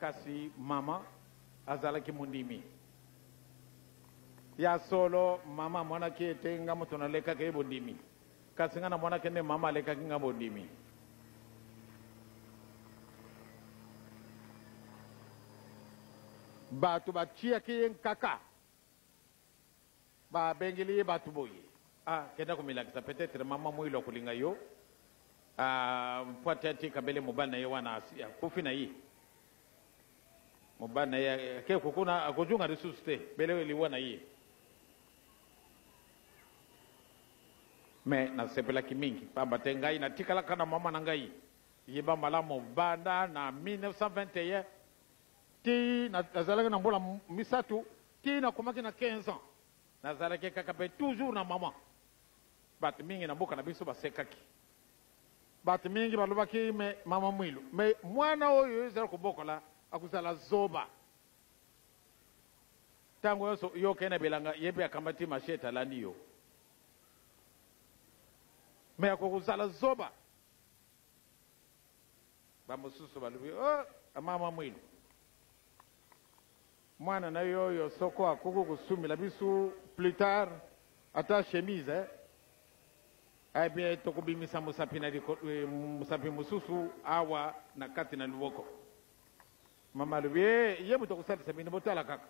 kasi mama azalaki mundimi ya solo mama mwana ki ete nga mutu nalekaki ye bondimi kasi nga na mwana kende mama alekaki nga bondimi batu batiaki ye nkaka babengeli ye batu boye kenda kumilakisa peut-être mama mwilo akulinga yo mpwati ati kabele mobali na ye wana akufi na ye mobali na ye ke kukuna akujunga lisusu te bele liwa na ye me nasepelaki mingi pamba te ngai natikalaka na mama na ngai yeba malamu banda na 1921 ti nazalaki na mbola misatu ti nakomaki na 15 ans nazalaki kaka pe toujours na mama bato mingi na mboka na biso basekaki bato mingi balobaki me mama mwilu me mwana oyo ezala kobokola akuzala zoba ntango nyonso yo okende bilanga ye mpe akambati mashete alandi yo me akokozala zoba bamosusu balobi mama mwilu mwana na yo oyo soko akoko kosumela biso plus tard ata chemise bien tokobimisa mosapi mosusu awa na kati na luboko mama alobi ye moto akosalisa bino botala kaka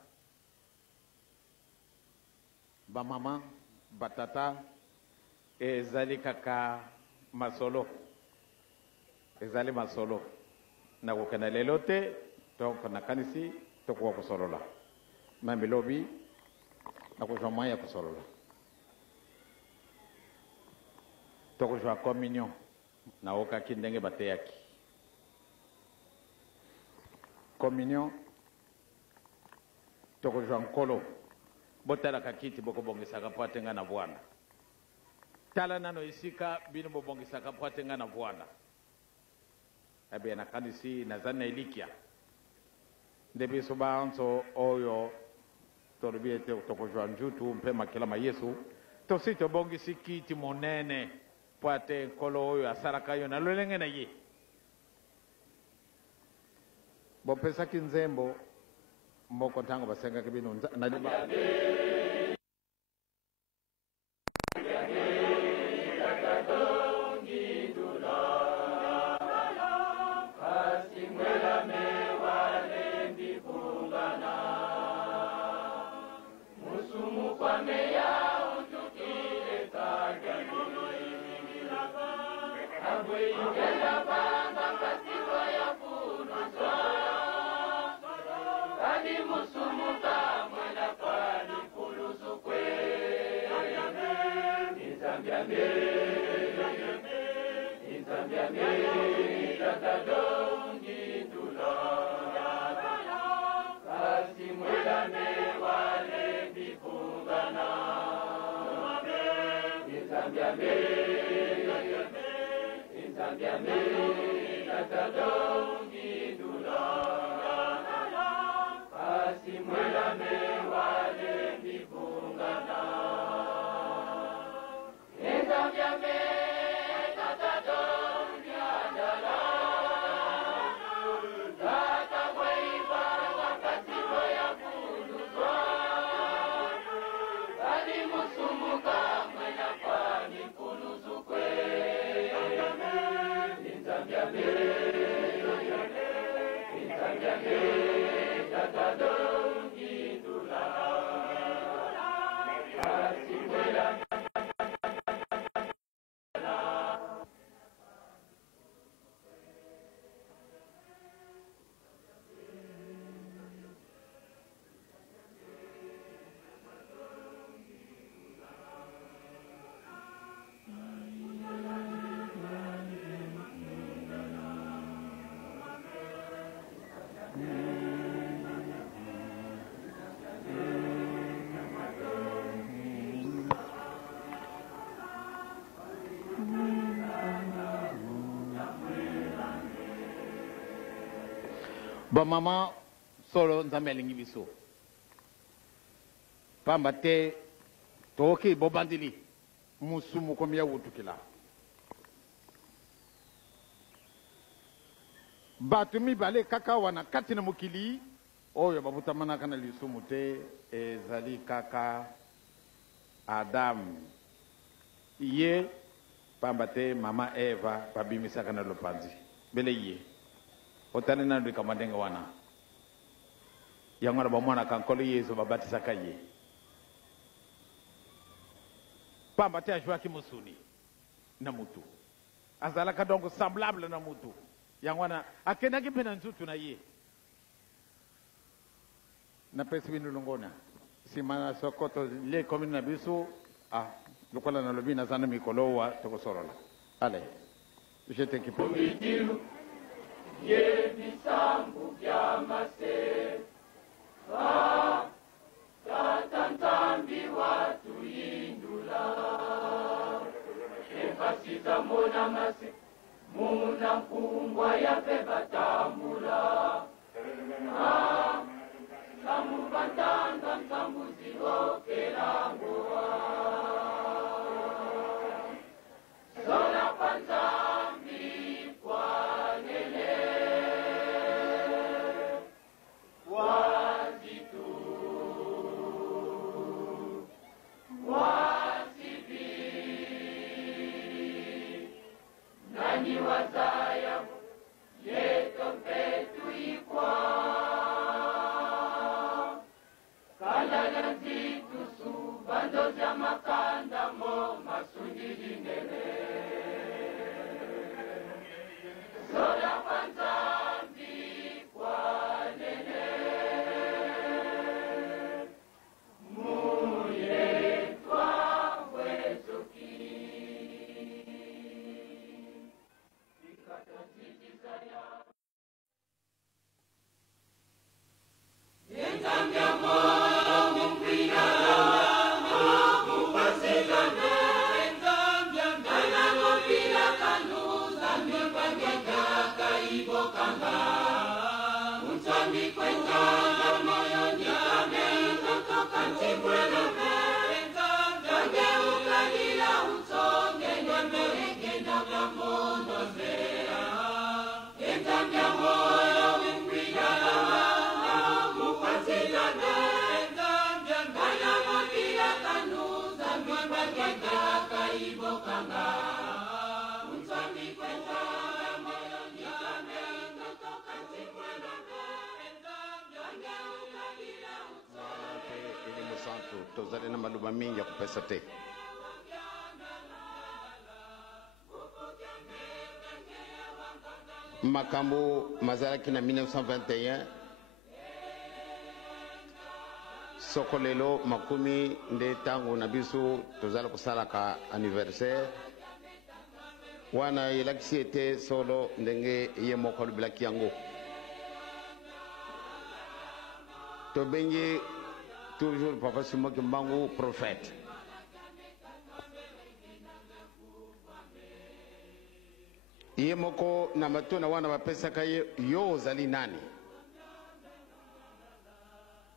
bamama batata ezali kaka masolo ezali masolo nakokenda lelo te donc nakanisi tokoka kosolola mambi lobi nakozwa mwa ya kosolola tokozwa communion naokaki ndenge bateyaki communion tokozwa nkolo botalaka kiti bokobongisaka po ate nga na bwana tala nano esika bino bobongisaka po ate nga na bwana ebie nakanisi naza na elikia nde biso banso oyo tolobi ete tokozwa njutu mpe makelama yesu tosi tobongisi kiti monene po ate nkolo oyo asalaka yo na lolenge na ye bopesaki nzembo moko ntango basengaki bino bamama solo nzambe alingi biso pamba te toke bobandili musumu komi ya wutukila bato mibale kaka wana kati na mokili oyo babutamanaka na lisumu te ezali kaka Adam ye pamba te mama Eva babimisaka na lopanzi bele ye otali na ndika madenga wana yango na bamwana kankolo Yesu babatisaka ye pamba te ajwaki musuni na mutu azalaka donc semblable na mutu yango wana akendaki mpe na nzutu na ye napesi bino longona nsima na sokoto le komini na biso lokola nalobi naza na mikolo wa tokosolola ale je t'équipe ye bisambu bya mase tata nzambi watuyindula efasiza mona mase muna nkungwa yape batambula samu batanga nsambu zilokelangowa zola kwa nzambi kwanele wazitu wazibi nani wazaya yeto mpetu ikwa kalala nzitu subando za makanda mo masundilingele zola kwanzambi kwanene muyetwa wezoki ikatazidizaya tozali na maluba mingi ya kupesa te makambo mazalaki na 1921 soko lelo makumi nde tango na biso tozali kosalaka anniversaire wana elakisi ete solo ndenge ye moko alobelaki yango tobengi toujours Papa Simoki Mbangu prophète. Iye moko na matuna wana bapesaka ye yo ozali nani?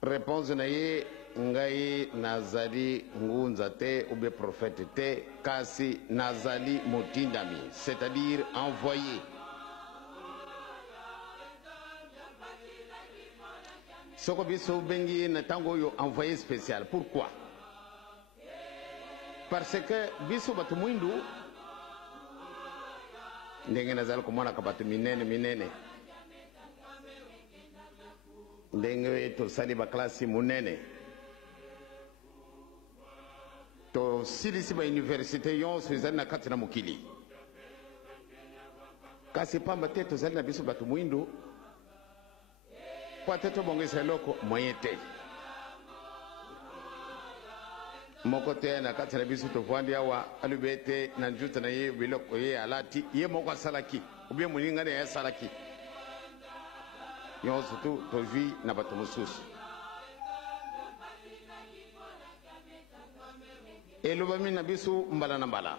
Réponse na ye ngai nazali ngunza te ou bien prophète te kasi nazali motindami, c'est-à-dire envoyé. Soko biso bengi na tango yo envoyé spécial. Pourquoi? Parce que biso batu mwindu ndenge nazali komona ka batu minene ndenge tosali baklasi munene tosilisi ba université yonso ezali na kati na mokili kasi pamba te tozali na biso batu mwindu po ate tobongisa eloko moyen te moko te na kati na biso tovandi awa alobi ete na nzuta na ye biloko ye alati ye moko asalaki ubie moninga na ye asalaki nyonso tu tozwi na bato mosusu elobami na biso mbala na mbala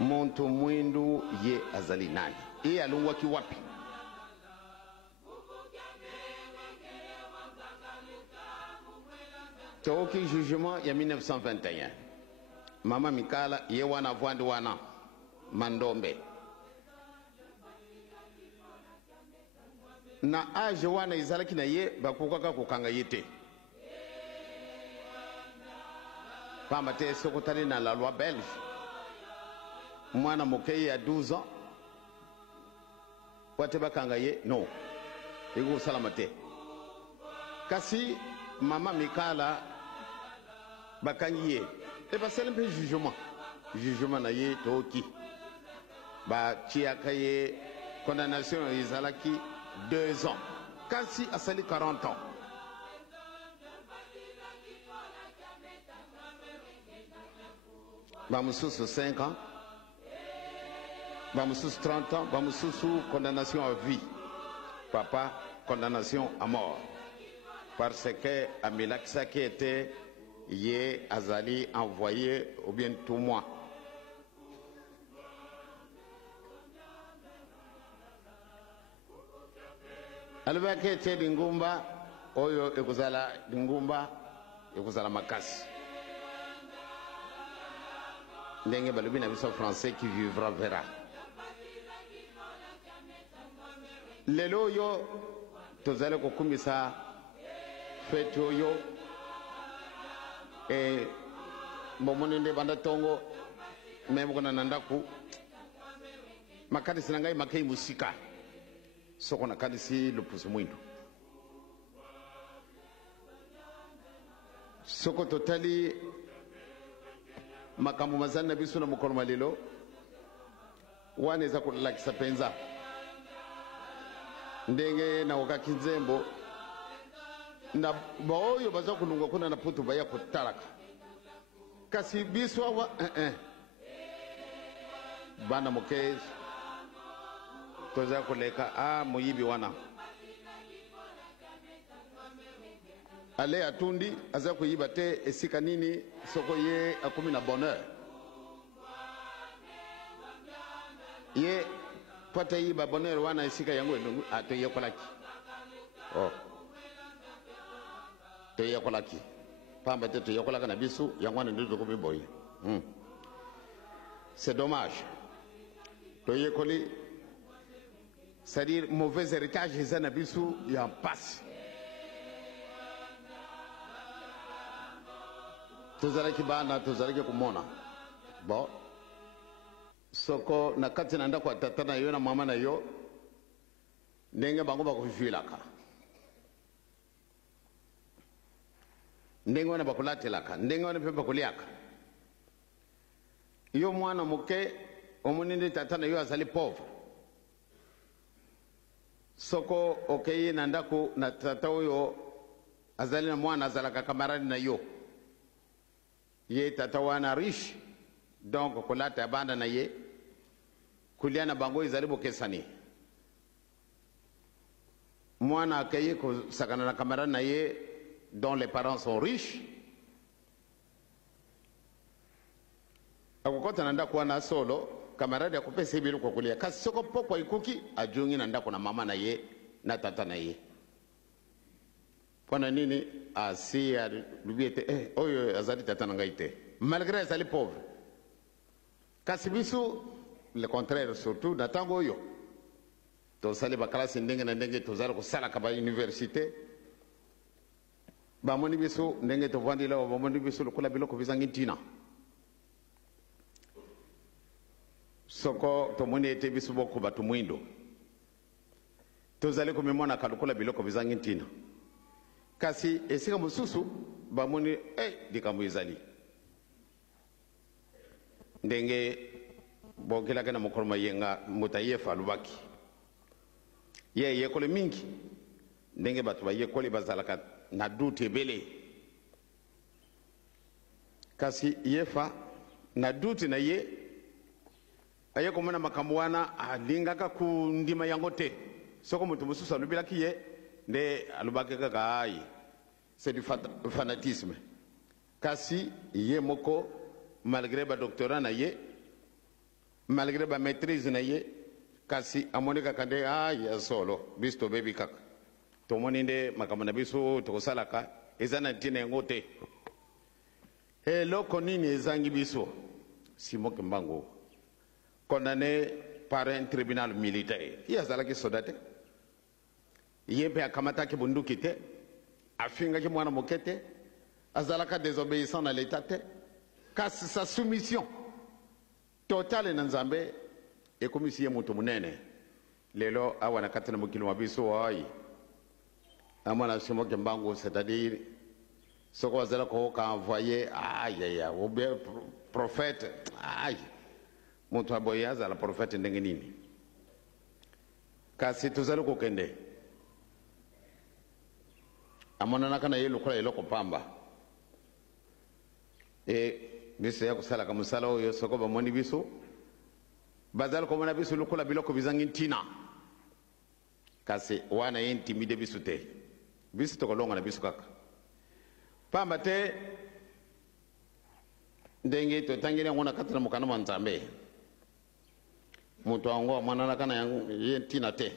muntu mwindu ye azali nani ye alongwaki wapi toki jugement ya 1921 mama Mikala ye wana vwandi wana mandombe na age wana ezalaki na ye bakokaka kokanga ye te pamba te soki otali na la loi belge mwana moke ya 12 ans wate bakanga ye non eko kosalama te kasi mama mikala bakangi ye e basala mpe jugement na ye toki batiaka ye condamnation ezalaki 2 ans kasi asali 40 ans bamosusu 5 ans bamosusu 30 ans bamosusu condamnation à vie papa condamnation à mort parce que amilakisaki ete ye azali envoyé ou bien tout mois alibaki ete lingumba oyo ekozala lingumba ekozala makasi ndenge balobi na biso français qui vivra verra lelo oyo tozali kokumisa fete oyo bomoni nde banda tongo meme kona na ndaku makanisi na ngai makei musika soko nakanisi lupusu mwindu soko totali makambo mazali na biso na mokolo malelo wana eza kolakisa mpenza ndenge nakokaki nzembo na baoyo baza kolunga kuna na putu baya kotalaka kasi biso awa bana moke toza koleka moyibi wana ale atundi aza koyiba te esika nini soko ye akomi na bonheur ye pata yiba bonheur wana esika yango toyekolaki toyekolaki pamba te toyekolaka na biso yango wana nde tokomi boye c'est dommage toyekoli c'est-à-dire mauvais héritage eza na biso ya mpasi tozalaki bana tozalaki komona bon soko na kati na ndako ya tata na yo na mama na yo ndenge bango bakovilaka ndenge wana bakolatelaka ndenge wana mpe bakoliaka yo mwana moke omoni nde tata na yo azali pauvre soko okei na ndako na tata oyo azali na mwana azalaka kamaradi na yo ye tata wana riche donc kolata ya banda na ye kulia na bango ezali bokesani mwana akei kosakana na kamaradi na ye dont les parents sont riches akokota na ndako wana solo kamaradi akopesa biloko kolia kasi soko poko ikuki ajongi na ndako na mama na ye na tata na ye mpona nini asi alubi ete oyo azali tata na ngai te malgré azali pauvre kasi biso le contraire surtout na ntango oyo tosali bakalasi ndenge na ndenge tozali kosalaka bauniversité bamoni biso ndenge tovandi lawa bamoni biso lokola biloko bizangi ntina soko tomoni ete biso boko bato mwindo tozali komimonaka lokola biloko bizangi ntina kasi esika mosusu bamoni likambo ezali ndenge bokelaka na mokolo mayenga moto ayefa alobaki ye yekole mingi ndenge bato bayekoli bazalaka na dute ebele kasi yefa na dute na ye aye komona makambo wana alingaka kundima yango te soko moto mosusu alobelaki ye nde alobaki kaka ayi c'est du fanatisme kasi ye moko malgré badoctorat na ye malgré bamaîtrise na ye kasi amoni kaka nde ya solo biso tobebi kaka tomoni nde makambo na biso tokosalaka eza na ntina yango te eloko nini ezangi biso Simoke Mbango condamné par un tribunal militaire ye azalaki soda te yempe akamata ke bunduki te afinga ke mwana mokete azalaka désobéissant na l'état te kasi sa soumission totale na nzambe ekomisi ye moto munene lelo awa na kati na mokili wa biso ai amana simo ke mbangu c'est-à-dire soko azala ko ka envoyer ya ou bien prophète moto aboya azala prophète ndenge nini kasi tozali kokende amonanaka na ye lokola eloko pamba biso ya kosalaka mosala oyo soko bamoni biso bazali komona biso lokola biloko bizangi ntina kasi wana ye ntimide biso te biso tokolonga na biso kaka pamba te ndenge totangeli yango na kati na mokanda mwa nzambe moto yango amonanaka na ye ntina te